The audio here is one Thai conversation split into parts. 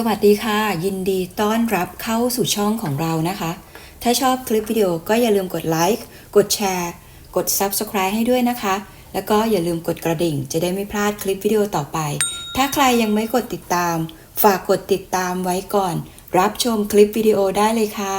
สวัสดีค่ะ ยินดีต้อนรับเข้าสู่ช่องของเรานะคะ ถ้าชอบคลิปวิดีโอก็อย่าลืมกดไลค์กดแชร์กด Subscribe ให้ด้วยนะคะ แล้วก็อย่าลืมกดกระดิ่ง จะได้ไม่พลาดคลิปวิดีโอต่อไป ถ้าใครยังไม่กดติดตาม ฝากกดติดตามไว้ก่อน รับชมคลิปวิดีโอได้เลยค่ะ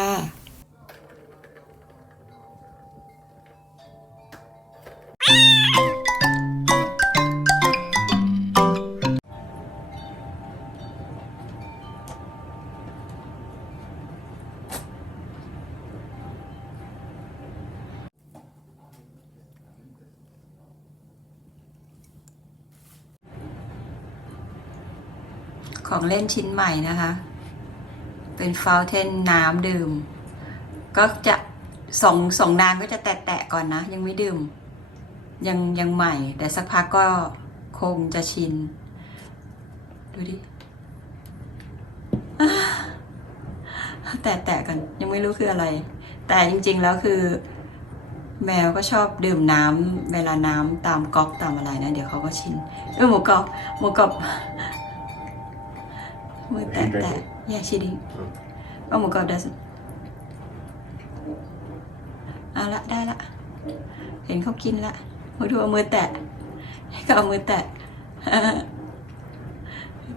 ของเล่นชิ้นใหม่นะคะ เป็นฟาวเทนน้ำดื่ม ก็จะสองสองนางก็จะแตะๆก่อนนะ ยังไม่ดื่ม ยังยังใหม่ แต่สักพักก็คงจะชิน ดูดิอ่าแตะกันยังไม่รู้คืออะไร แต่จริงๆแล้วคือ แมวก็ชอบดื่มน้ำเวลาน้ำตามก๊อกตามอะไรนะ เดี๋ยวเขาก็ชินเออหมูกรอบหมูกรอบ มือแตะแตะแยกชิดิโอ้หมูกรอบ doesn't เอาละได้ละ เห็นเขากินละมาดูเอามือแตะให้ก็เอามือแตะ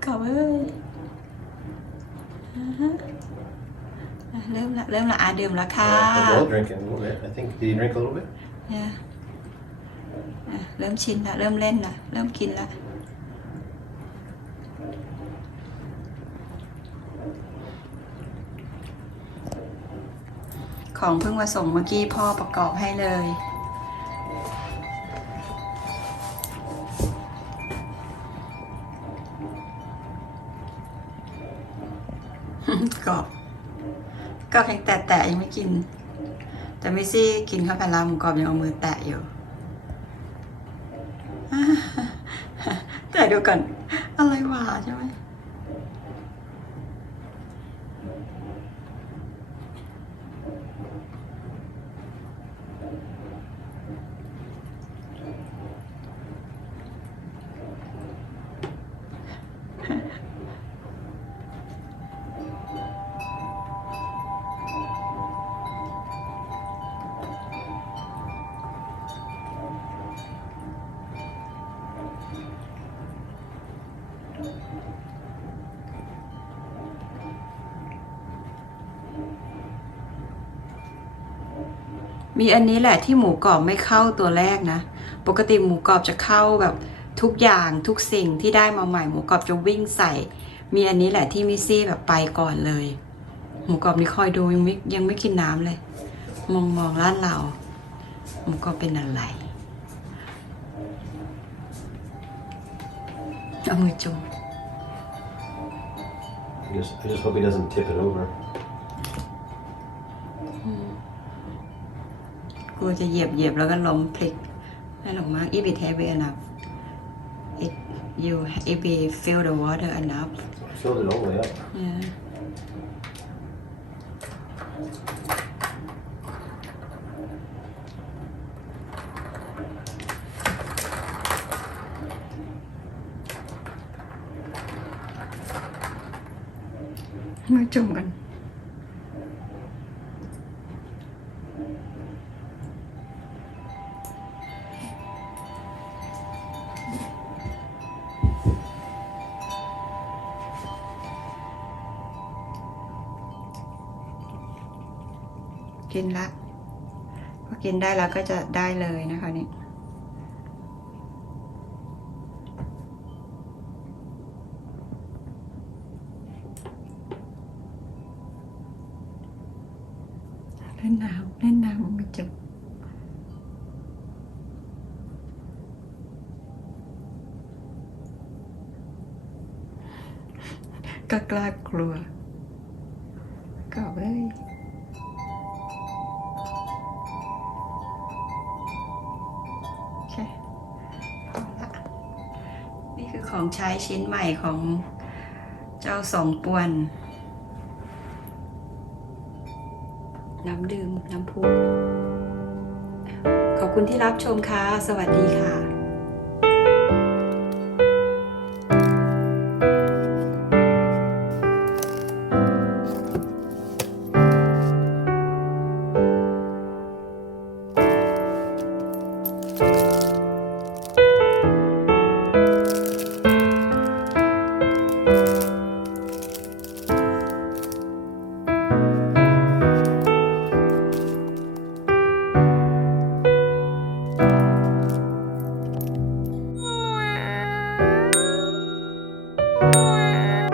กอบเอ้ยอ่าฮะอะเริ่มละเริ่มละอาดื่มละค่ะ Well, we'll drink it a little bit. I think. Do you drink a little bit? เนี่ยอะเริ่มชินละเริ่มเล่นละเริ่มกินละ ของเพิ่งมาส่งเมื่อกี้พ่อประกอบให้เลย กรอบก็แค่แตะๆยังไม่กิน แต่ไม่ซี่กินข้าวผัดลาหมูกรอบยังเอามือแตะอยู่ แต่เดูก่อนอะไรวะใช่ไหม มีอันนี้แหละที่หมูกรอบไม่เข้าตัวแรกนะ ปกติหมูกรอบจะเข้าแบบทุกอย่างทุกสิ่งที่ได้มาใหม่หมูกรอบจะวิ่งใส่ มีอันนี้แหละที่มิซี่แบบไปก่อนเลย หมูกรอบนี่คอยดูยังไม่ยังไม่กินน้ำเลย มองมองร้านเรา หมูกรอบเป็นอะไรเอามือจุ่ม I just, I just hope he doesn't tip it over. ลัวจะเหยียบเหยียบแล้วก็ล้มพลิกไม่หรอกมั้ง if it heavy enough it you if we fill the water enough I filled it all the way up. yeah มาจุ่ กินละพอกินได้แล้วก็จะได้เลยนะคะนี่เล่นน้ำเล่นน้ำมันจุบก็กล้ากลัวก็เว้ย ของใช้ชิ้นใหม่ของเจ้าสองปวน น้ำดื่ม น้ำพุขอบคุณที่รับชมค่ะ สวัสดีค่ะ